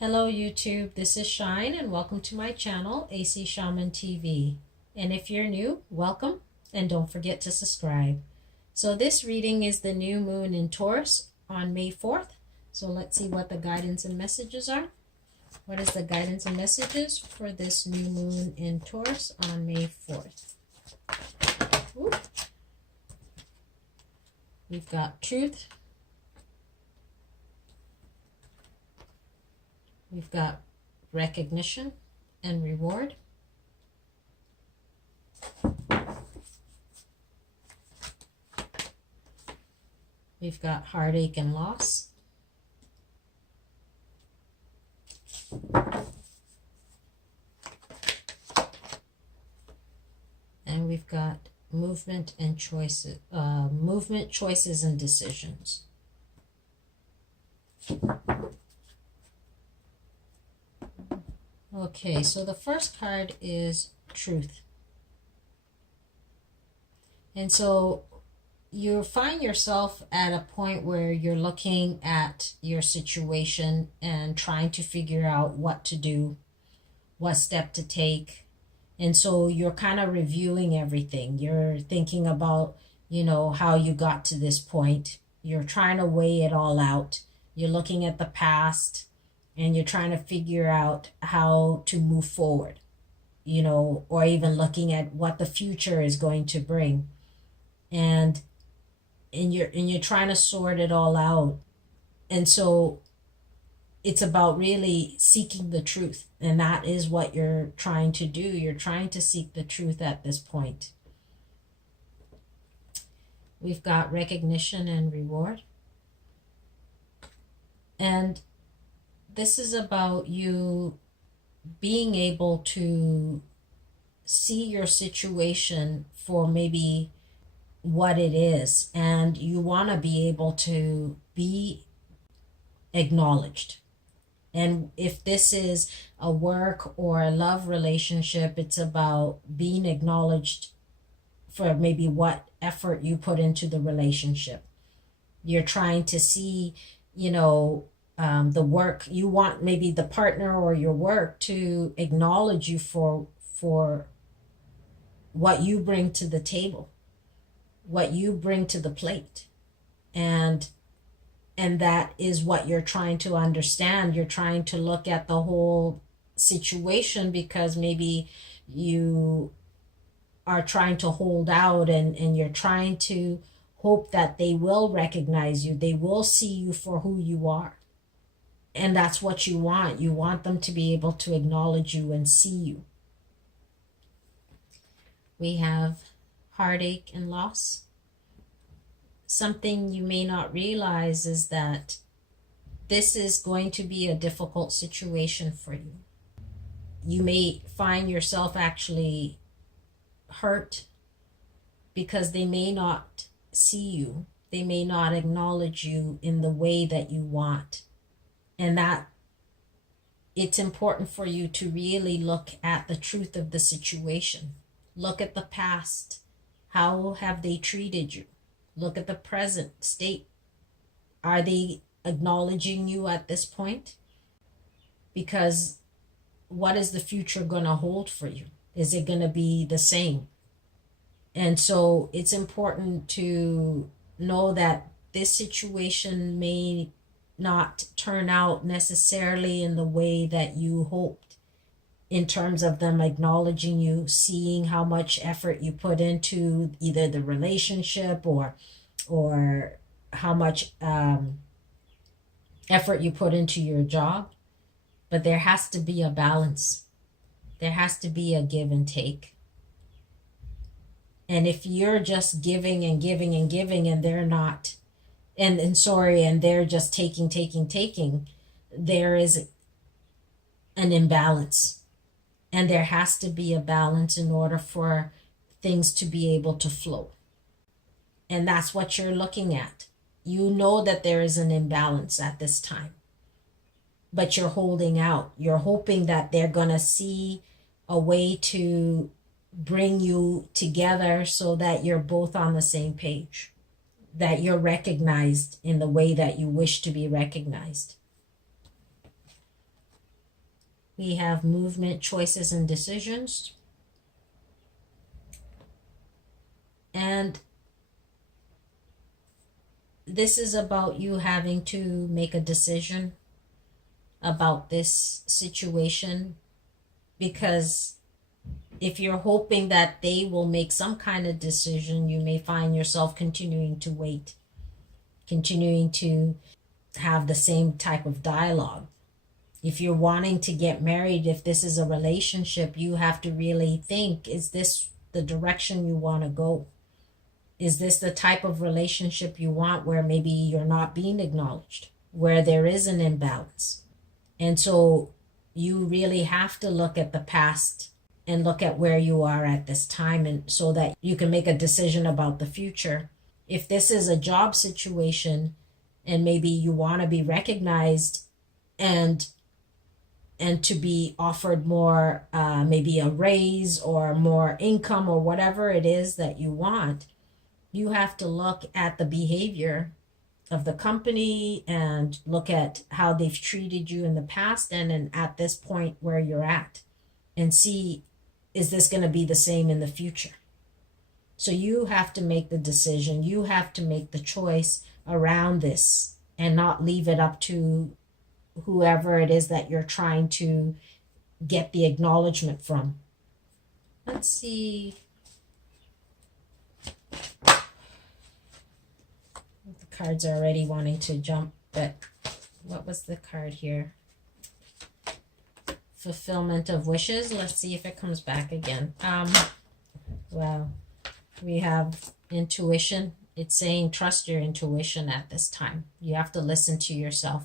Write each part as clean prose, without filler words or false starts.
Hello YouTube, this is Shine and welcome to my channel, AC Shaman TV. And if you're new, welcome and don't forget to subscribe. So this reading is the new moon in Taurus on May 4th. So let's see what the guidance and messages are. What is the guidance and messages for this new moon in Taurus on May 4th? Ooh. We've got truth. We've got recognition and reward. We've got heartache and loss. And we've got movement and choices, choices and decisions. Okay, so the first card is truth. And so you find yourself at a point where you're looking at your situation and trying to figure out what to do, what step to take. And so you're kind of reviewing everything. You're thinking about, how you got to this point. You're trying to weigh it all out. You're looking at the past. And you're trying to figure out how to move forward, or even looking at what the future is going to bring. And you're trying to sort it all out. And so it's about really seeking the truth. And that is what you're trying to do. You're trying to seek the truth at this point. We've got recognition and reward. And this is about you being able to see your situation for maybe what it is, and you want to be able to be acknowledged. And if this is a work or a love relationship, it's about being acknowledged for maybe what effort you put into the relationship. You're trying to see, the work. You want maybe the partner or your work to acknowledge you for what you bring to the table, what you bring to the plate. And that is what you're trying to understand. You're trying to look at the whole situation because maybe you are trying to hold out and you're trying to hope that they will recognize you. They will see you for who you are. And that's what you want. You want them to be able to acknowledge you and see you. We have heartache and loss. Something you may not realize is that this is going to be a difficult situation for you. You may find yourself actually hurt because they may not see you. They may not acknowledge you in the way that you want. And that it's important for you to really look at the truth of the situation. Look at the past. How have they treated you? Look at the present state. Are they acknowledging you at this point? Because what is the future going to hold for you? Is it going to be the same? And so it's important to know that this situation may not turn out necessarily in the way that you hoped, in terms of them acknowledging you, seeing how much effort you put into either the relationship or how much effort you put into your job. But there has to be a balance. There has to be a give and take. And if you're just giving and giving and giving and they're not, and they're just taking, there is an imbalance. And there has to be a balance in order for things to be able to flow. And that's what you're looking at. You know that there is an imbalance at this time, but you're holding out. You're hoping that they're going to see a way to bring you together so that you're both on the same page. that you're recognized in the way that you wish to be recognized. We have movement, choices, and decisions. And this is about you having to make a decision about this situation, because if you're hoping that they will make some kind of decision, you may find yourself continuing to wait, continuing to have the same type of dialogue. If you're wanting to get married, if this is a relationship, you have to really think, is this the direction you want to go? Is this the type of relationship you want, where maybe you're not being acknowledged, where there is an imbalance? And so you really have to look at the past and look at where you are at this time, and so that you can make a decision about the future. If this is a job situation and maybe you want to be recognized and to be offered more, maybe a raise or more income or whatever it is that you want, you have to look at the behavior of the company and look at how they've treated you in the past and at this point where you're at, and see, is this going to be the same in the future? So you have to make the decision. You have to make the choice around this and not leave it up to whoever it is that you're trying to get the acknowledgement from. Let's see. The cards are already wanting to jump, but what was the card here? Fulfillment of wishes. Let's see if it comes back again. Well, we have intuition. It's saying trust your intuition at this time. You have to listen to yourself.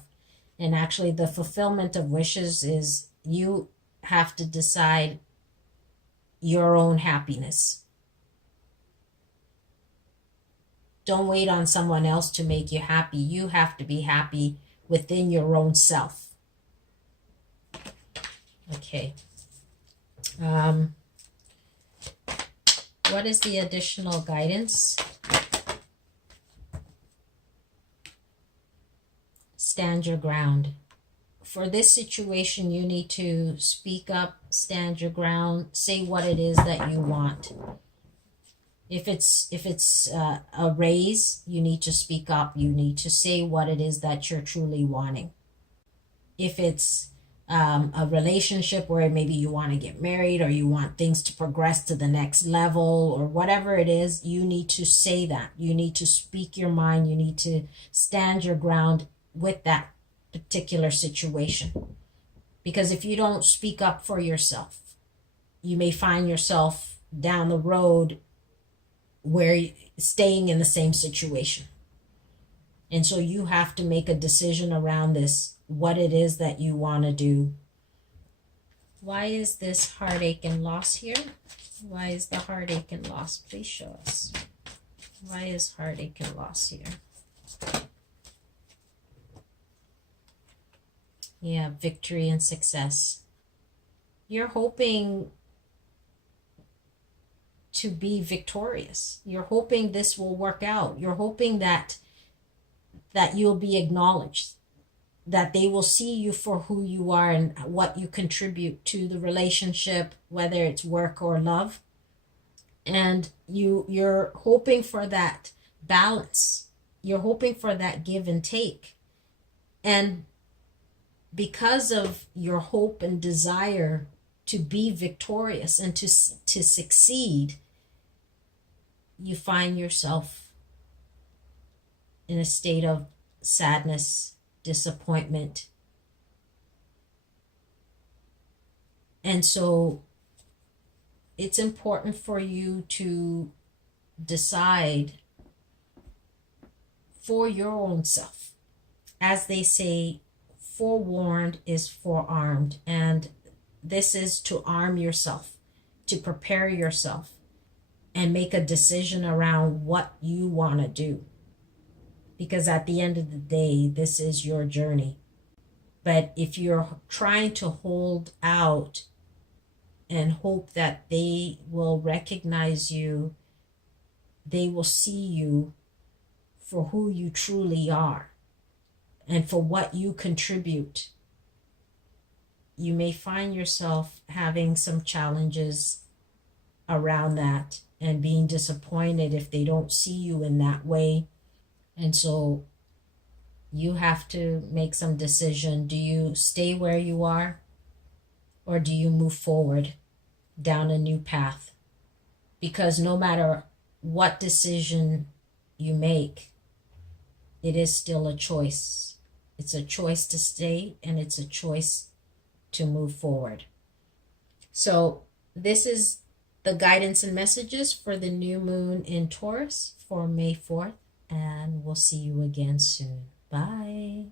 And actually, the fulfillment of wishes is you have to decide your own happiness. Don't wait on someone else to make you happy. You have to be happy within your own self. Okay. What is the additional guidance? Stand your ground. For this situation, you need to speak up, stand your ground, say what it is that you want. If it's a raise, you need to speak up. You need to say what it is that you're truly wanting. If it's a relationship where maybe you want to get married or you want things to progress to the next level or whatever it is, you need to say that. You need to speak your mind. You need to stand your ground with that particular situation. Because if you don't speak up for yourself, you may find yourself down the road where staying in the same situation. And so you have to make a decision around this, what it is that you want to do. Why is this heartache and loss here? Why is the heartache and loss? Please show us. Why is heartache and loss here? Yeah, victory and success. You're hoping to be victorious. You're hoping this will work out. You're hoping that you'll be acknowledged, that they will see you for who you are and what you contribute to the relationship, whether it's work or love. And you're hoping for that balance. You're hoping for that give and take. And because of your hope and desire to be victorious and to succeed, you find yourself in a state of sadness, disappointment. And so it's important for you to decide for your own self. As they say, forewarned is forearmed, and this is to arm yourself, to prepare yourself, and make a decision around what you want to do. Because at the end of the day, this is your journey. But if you're trying to hold out and hope that they will recognize you, they will see you for who you truly are and for what you contribute, you may find yourself having some challenges around that and being disappointed if they don't see you in that way. And so you have to make some decision. Do you stay where you are, or do you move forward down a new path? Because no matter what decision you make, it is still a choice. It's a choice to stay, and it's a choice to move forward. So this is the guidance and messages for the new moon in Taurus for May 4th, and we'll see you again soon. Bye.